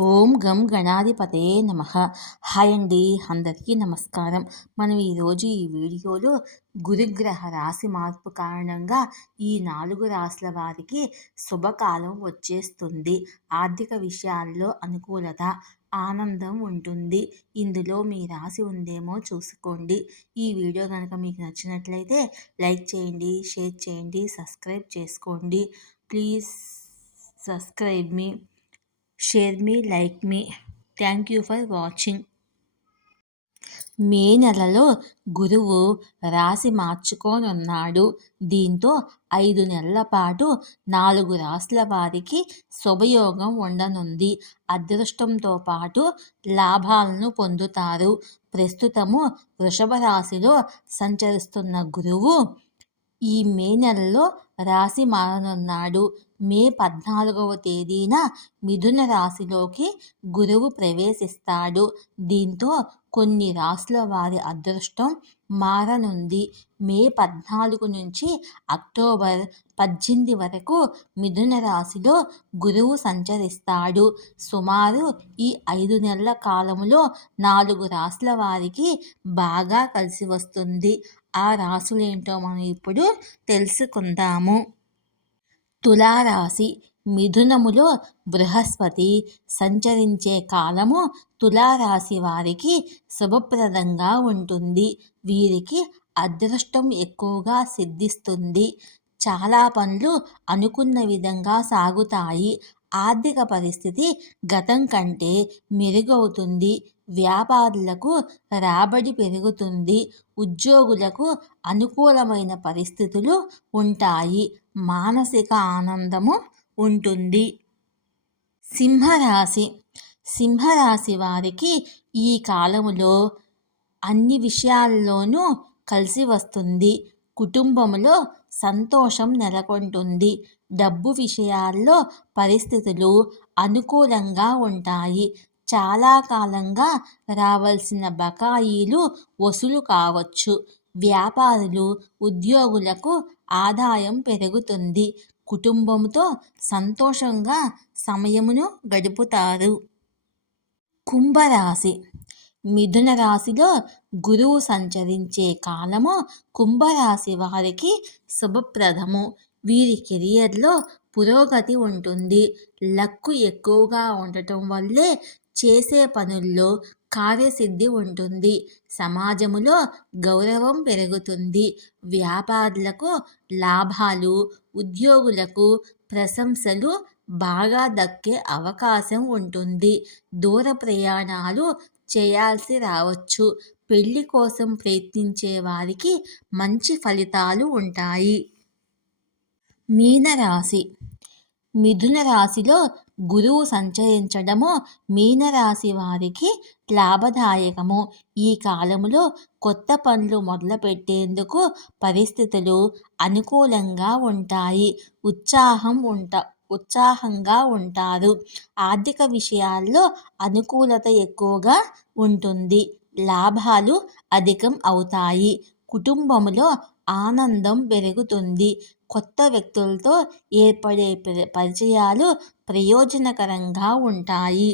ఓం గం గణాధిపతే నమ. హాయ్ అండి అందరికీ నమస్కారం. మనం ఈరోజు ఈ వీడియోలో గురుగ్రహ రాశి మార్పు కారణంగా ఈ నాలుగు రాశుల వారికి శుభకాలం వచ్చేస్తుంది. ఆర్థిక విషయాల్లో అనుకూలత ఆనందం ఉంటుంది. ఇందులో మీ రాశి ఉందేమో చూసుకోండి. ఈ వీడియో కనుక మీకు నచ్చినట్లయితే లైక్ చేయండి షేర్ చేయండి సబ్స్క్రైబ్ చేసుకోండి. ప్లీజ్ సబ్స్క్రైబ్ మీ షేర్ మీ like me thank you for watching May నెలలో గురువు రాశి మార్చుకోనున్నాడు. దీంతో ఐదు నెలల పాటు నాలుగు రాశుల వారికి శుభయోగం ఉండనుంది. అదృష్టంతో పాటు లాభాలను పొందుతారు. ప్రస్తుతము వృషభ రాశిలో సంచరిస్తున్న గురువు ఈ మే నెలలో రాశి మారనున్నాడు. మే పద్నాలుగవ తేదీన మిథున రాశిలోకి గురువు ప్రవేశిస్తాడు. దీంతో కొన్ని రాశుల వారి అదృష్టం మారనుంది. మే పద్నాలుగు నుంచి అక్టోబర్ పద్దెనిమిది వరకు మిథున రాశిలో గురువు సంచరిస్తాడు. సుమారు ఈ ఐదు నెలల కాలంలో నాలుగు రాశుల వారికి బాగా కలిసి వస్తుంది. ఆ రాశులేంటో మనం ఇప్పుడు తెలుసుకుందాము. తులారాశి మిథునములో బృహస్పతి సంచరించే కాలము తులారాశి వారికి శుభప్రదంగా ఉంటుంది. వీరికి అదృష్టం ఎక్కువగా సిద్ధిస్తుంది. చాలా పనులు అనుకున్న విధంగా సాగుతాయి. ఆర్థిక పరిస్థితి గతం కంటే మెరుగవుతుంది. వ్యాపారులకు రాబడి పెరుగుతుంది. ఉద్యోగులకు అనుకూలమైన పరిస్థితులు ఉంటాయి. మానసిక ఆనందము ఉంటుంది. సింహరాశి. సింహరాశి వారికి ఈ కాలములో అన్ని విషయాల్లోనూ కలిసి వస్తుంది. కుటుంబంలో సంతోషం నెలకొంటుంది. డబ్బు విషయాల్లో పరిస్థితులు అనుకూలంగా ఉంటాయి. చాలా కాలంగా రావాల్సిన బకాయిలు వసూలు కావచ్చు. వ్యాపారులు ఉద్యోగులకు ఆదాయం పెరుగుతుంది. కుటుంబంతో సంతోషంగా సమయమును గడుపుతారు. కుంభరాశి. మిథున రాశిలో గురువు సంచరించే కాలము కుంభరాశి వారికి శుభప్రదము. వీరి కెరియర్లో పురోగతి ఉంటుంది. లక్కు ఎక్కువగా ఉండటం వల్లే చేసే పనుల్లో కార్యసిద్ధి ఉంటుంది. సమాజములో గౌరవం పెరుగుతుంది. వ్యాపారులకు లాభాలు ఉద్యోగులకు ప్రశంసలు బాగా దక్కే అవకాశం ఉంటుంది. దూర ప్రయాణాలు చేయాల్సి రావచ్చు. పెళ్ళి కోసం ప్రయత్నించే వారికి మంచి ఫలితాలు ఉంటాయి. మీనరాశి మిథున రాశిలో గురువు సంచరించడము మీనరాశి వారికి లాభదాయకము. ఈ కాలములో కొత్త పనులు మొదలుపెట్టేందుకు పరిస్థితులు అనుకూలంగా ఉంటాయి. ఉత్సాహం ఉంట ఉత్సాహంగా ఉంటారు. ఆర్థిక విషయాల్లో అనుకూలత ఎక్కువగా ఉంటుంది. లాభాలు అధికం అవుతాయి. కుటుంబంలో ఆనందం పెరుగుతుంది. కొత్త వ్యక్తులతో ఏర్పడే పరిచయాలు ప్రయోజనకరంగా ఉంటాయి.